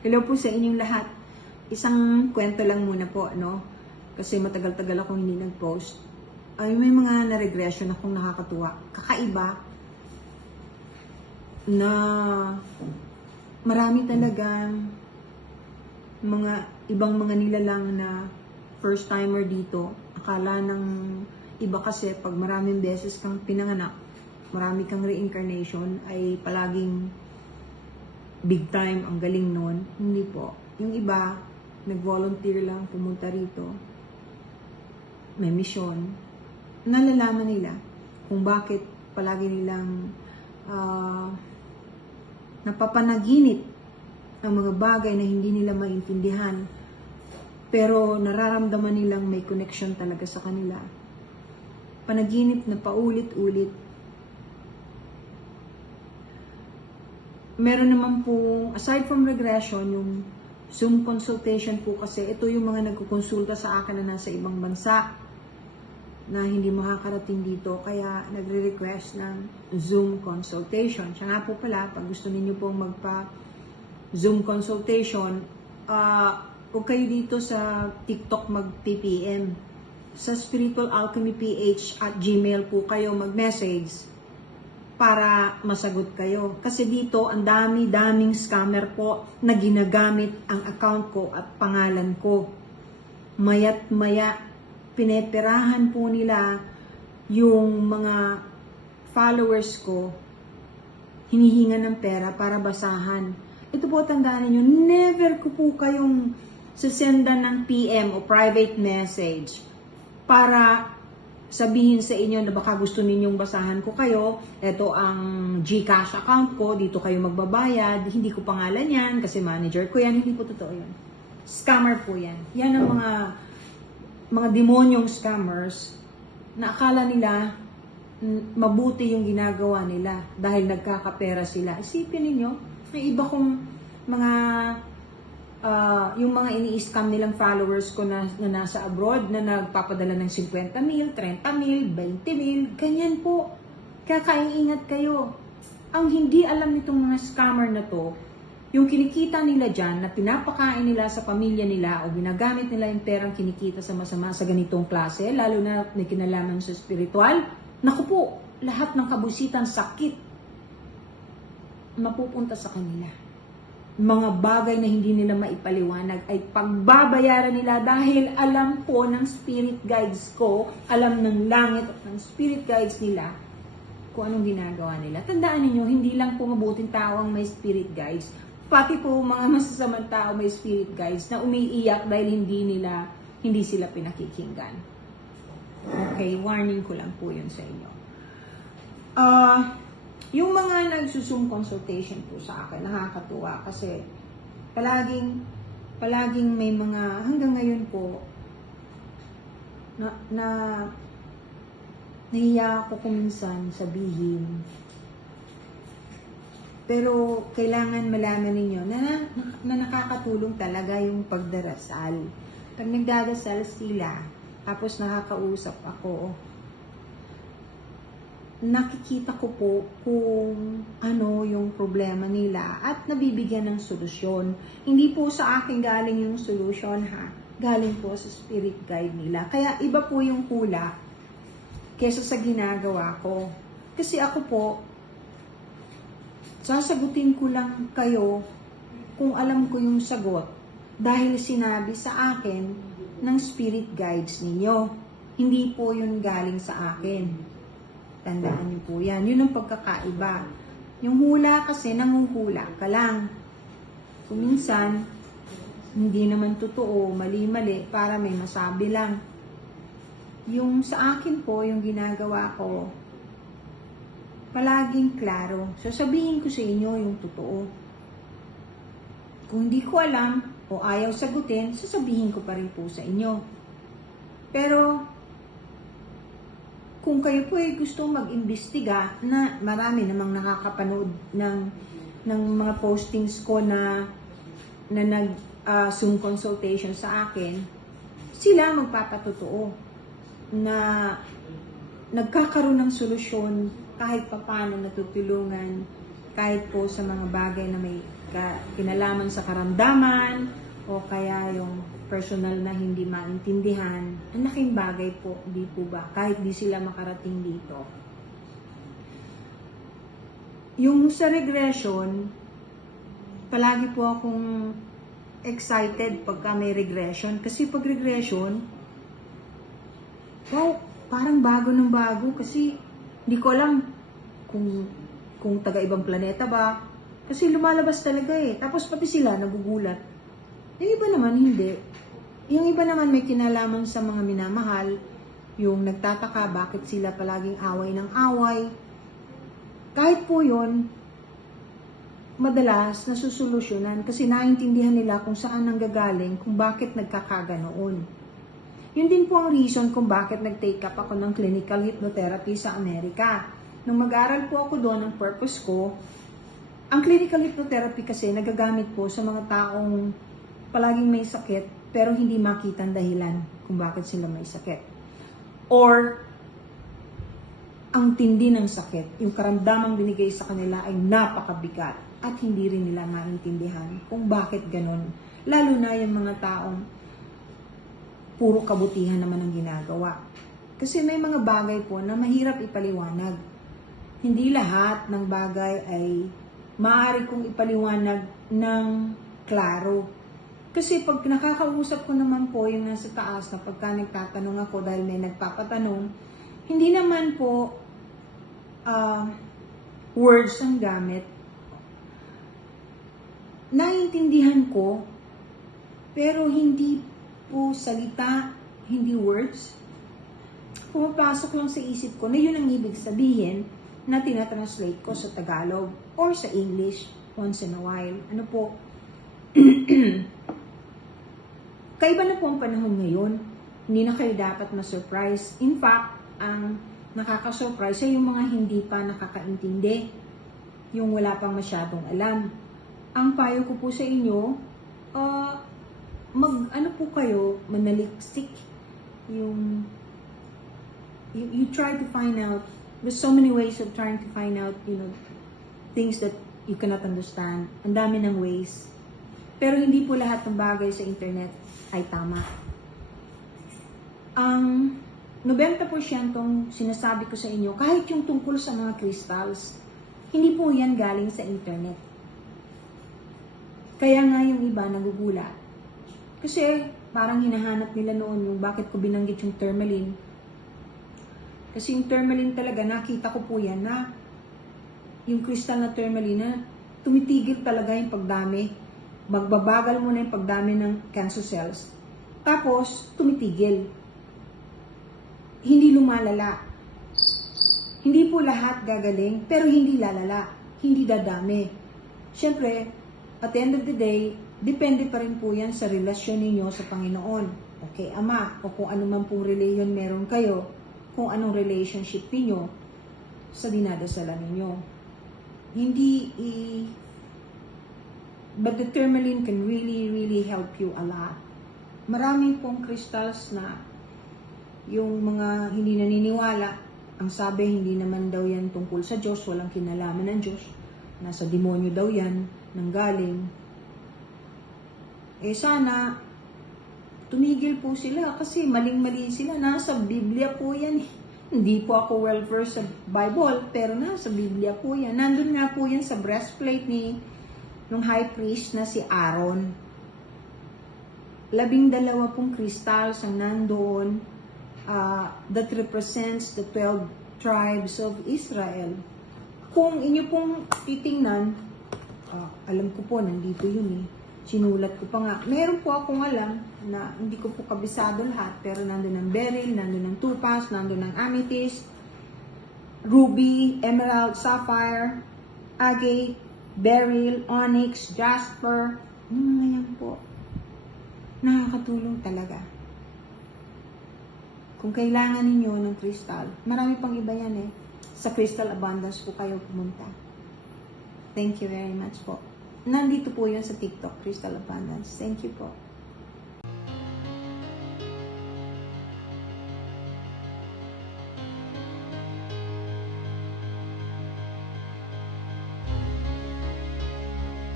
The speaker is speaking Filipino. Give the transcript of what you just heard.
Hello po sa inyong lahat. Isang kwento lang muna po, no? Kasi matagal-tagal akong hindi nag-post. Ay, may mga na-regression akong nakakatuwa. Kakaiba na marami talagang mga ibang mga nilalang na first timer dito. Akala ng iba kasi pag maraming beses kang pinanganak, marami kang reincarnation, ay palaging big time, ang galing nun. Hindi po. Yung iba, nag-volunteer lang pumunta rito. May mission. Nalalaman nila kung bakit palagi nilang napapanaginip ang mga bagay na hindi nila maintindihan. Pero nararamdaman nilang may connection talaga sa kanila. Panaginip na paulit-ulit. Meron naman po, aside from regression, yung Zoom consultation po kasi, ito yung mga nagkukonsulta sa akin na nasa ibang bansa na hindi makakarating dito, kaya nagre-request ng Zoom consultation. Siya nga po pala, pag gusto niyo pong magpa-Zoom consultation, huwag kayo dito sa TikTok mag-PPM. Sa spiritualalchemyph@gmail po kayo mag-message para masagot kayo. Kasi dito, ang dami-daming scammer po na ginagamit ang account ko at pangalan ko. Maya't maya, pineperahan po nila yung mga followers ko, hinihinga ng pera para basahan. Ito po, tandaan niyo, never ko po kayong sasendan ng PM o private message para sabihin sa inyo na baka gusto ninyong basahan ko kayo, ito ang GCash account ko, dito kayo magbabayad, hindi ko pangalan yan kasi manager ko yan, hindi po totoo yan. Scammer po yan. Yan ang mga demonyong scammers na akala nila mabuti yung ginagawa nila dahil nagkakapera sila. Isipin ninyo, may iba kong mga yung mga ini-scam nilang followers ko na nasa abroad na nagpapadala ng 50,000, 30,000, 20,000, ganyan po. Kaya kaingat kayo. Ang hindi alam nitong mga scammer na to, yung kinikita nila dyan na pinapakain nila sa pamilya nila o ginagamit nila yung perang kinikita sa masama sa ganitong klase, lalo na may kinalaman sa spiritual, naku po, lahat ng kabusitan, sakit, mapupunta sa kanila. Mga bagay na hindi nila maipaliwanag ay pagbabayaran nila dahil alam po ng spirit guides ko, alam ng langit at ng spirit guides nila kung anong ginagawa nila. Tandaan niyo, hindi lang po mabuting tao ang may spirit guides, pati po mga masasamang tao may spirit guides na umiiyak dahil hindi sila pinakikinggan. Okay, warning ko lang po yun sa inyo. Yung mga nagsusum consultation po sa akin, nakakatuwa kasi palaging may mga, hanggang ngayon po, nahiya ako kuminsan sabihin. Pero kailangan malaman ninyo na nakakatulong talaga yung pagdarasal. Pag nagdadasal sila, tapos nakakausap ako, nakikita ko po kung ano yung problema nila at nabibigyan ng solusyon. Hindi po sa akin galing yung solusyon ha. Galing po sa spirit guide nila. Kaya iba po yung hula kesa sa ginagawa ko. Kasi ako po, sasagutin ko lang kayo kung alam ko yung sagot dahil sinabi sa akin ng spirit guides ninyo. Hindi po yun galing sa akin. Tandaan niyo po yan. Yun ang pagkakaiba. Yung hula kasi, nanguhula ka lang. Kung minsan, hindi naman totoo, mali-mali, para may masabi lang. Yung sa akin po, yung ginagawa ko, palaging klaro. Sasabihin ko sa inyo yung totoo. Kung hindi ko alam, o ayaw sagutin, sasabihin ko pa rin po sa inyo. Pero, kung kayo po ay gusto mag-imbestiga, na marami namang nakakapanood ng mga postings ko na nag-Zoom consultation sa akin, sila magpapatotoo na nagkakaroon ng solusyon kahit papaano natutulungan kahit po sa mga bagay na may kinalaman sa karamdaman o kaya yung personal na hindi maintindihan, ang laking bagay po, di po ba? Kahit di sila makarating dito. Yung sa regression, palagi po akong excited pagka may regression. Kasi pag regression, wow, parang bago ng bago. Kasi hindi ko alam kung taga-ibang planeta ba. Kasi lumalabas talaga eh. Tapos pati sila nagugulat. Yung iba naman hindi. Yung iba naman may kinalaman sa mga minamahal. Yung nagtataka bakit sila palaging away ng away. Kahit po yun, madalas nasusolusyonan kasi naintindihan nila kung saan nanggagaling, kung bakit nagkakaganoon. Yun din po ang reason kung bakit nag-take up ako ng clinical hypnotherapy sa Amerika. Nung mag-aral po ako doon, ang purpose ko, ang clinical hypnotherapy kasi nagagamit po sa mga taong palaging may sakit pero hindi makita ang dahilan kung bakit sila may sakit. Or ang tindi ng sakit, yung karamdamang binigay sa kanila ay napakabigat at hindi rin nila maintindihan kung bakit ganun. Lalo na yung mga taong puro kabutihan naman ang ginagawa. Kasi may mga bagay po na mahirap ipaliwanag. Hindi lahat ng bagay ay maaari kong ipaliwanag ng klaro. Kasi pag nakakausap ko naman po yung nasa taas na pagka nagtatanong ako dahil may nagpapatanong, hindi naman po words ang gamit. Naiintindihan ko, pero hindi po salita, hindi words. Pumapasok lang sa isip ko na yun ang ibig sabihin na tinatranslate ko sa Tagalog or sa English once in a while. Ano po? Kaiba na po ang panahon ngayon. Hindi na kayo dapat ma-surprise. In fact, ang nakaka-surprise ay yung mga hindi pa nakakaintindi, yung wala pang masyadong alam. Ang payo ko po sa inyo, ano po kayo, manaliksik, you try to find out, there's so many ways of trying to find out, things that you cannot understand. Ang dami ng ways. Pero hindi po lahat ng bagay sa internet ay tama. Ang 90% sinasabi ko sa inyo, kahit yung tungkol sa mga crystals, hindi po yan galing sa internet. Kaya nga yung iba nagugulat. Kasi parang hinahanap nila noon yung bakit ko binanggit yung tourmaline. Kasi yung tourmaline talaga, nakita ko po yan na yung crystal na tourmaline na tumitigil talaga yung pagdami. Magbabagal mo na yung pagdami ng cancer cells. Tapos, tumitigil. Hindi lumalala. Hindi po lahat gagaling, pero hindi lalala. Hindi dadami. Siyempre, at the end of the day, depende pa rin po yan sa relasyon ninyo sa Panginoon. O kay Ama, o kung ano man pong reliyon meron kayo, kung anong relationship ninyo sa dinadasalan ninyo. But the tourmaline can really help you a lot. Marami pong crystals na yung mga hindi naniniwala, ang sabi hindi naman daw yan tungkol sa Diyos, walang kinalaman ng Diyos, nasa demonyo daw yan, nanggaling. Sana, tumigil po sila kasi maling-mali sila, nasa Biblia po yan. Hindi po ako well-versed sa Bible, pero nasa Biblia po yan. Nandun nga po yan sa breastplate ng high priest na si Aaron. 12 pong crystals ang nandoon, that represents the 12 tribes of Israel. Kung inyo pong titingnan, alam ko po, nandito yun eh. Sinulat ko pa nga. Meron po akong alam na hindi ko po kabisado lahat, pero nandun ang beryl, nandun ang topaz, nandun ang amethyst, ruby, emerald, sapphire, agate, beryl, onyx, jasper. Yung mga yan po. Nakakatulong talaga. Kung kailangan ninyo ng crystal, marami pang iba yan eh. Sa Crystal Abundance po kayo pumunta. Thank you very much po. Nandito po yan sa TikTok, Crystal Abundance. Thank you po.